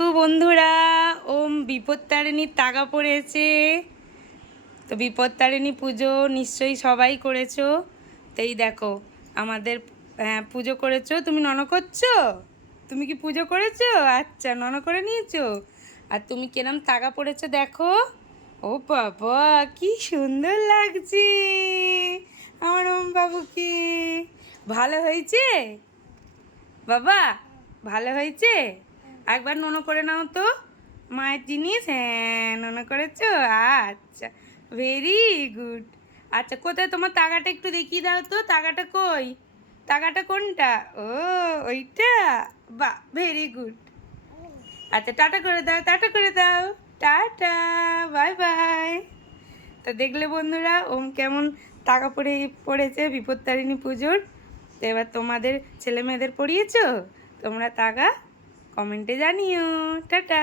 দেখো বন্ধুরা, ওম বিপত্তারিণীর তাগা পড়েছে। তো বিপত্তারিণী পুজো নিশ্চয়ই সবাই করেছো। তো এই দেখো আমাদের পুজো করেছো। তুমি নন করছো? তুমি কি পুজো করেছো? আচ্ছা, নন করে নিয়েছো। আর তুমি কিরম তাগা পড়েছো দেখো। ও বাবা, কি সুন্দর লাগছে আমার ওম বাবুকে। ভালো হয়েছে বাবা, ভালো হয়েছে। একবার নোনো করে নাও তো মায়ের জিনিস। হ্যাঁ, নোনো করেছো। আচ্ছা, ভেরি গুড। আচ্ছা, কোথায় তোমার তাগাটা একটু দেখিয়ে দাও তো। তাগাটা কই? তাগাটা কোনটা? ও, ওইটা। বাহ, ভেরি গুড। আচ্ছা, টাটা করে দাও, টাটা করে দাও। Tata, bye bye. তা দেখলে বন্ধুরা ওম কেমন টাকা পড়েছে বিপত্তারিণী পুজোর। তো এবার তোমাদের ছেলে মেয়েদের পড়িয়েছো তোমরা টাকা? কমেন্টে জানিও। টাটা।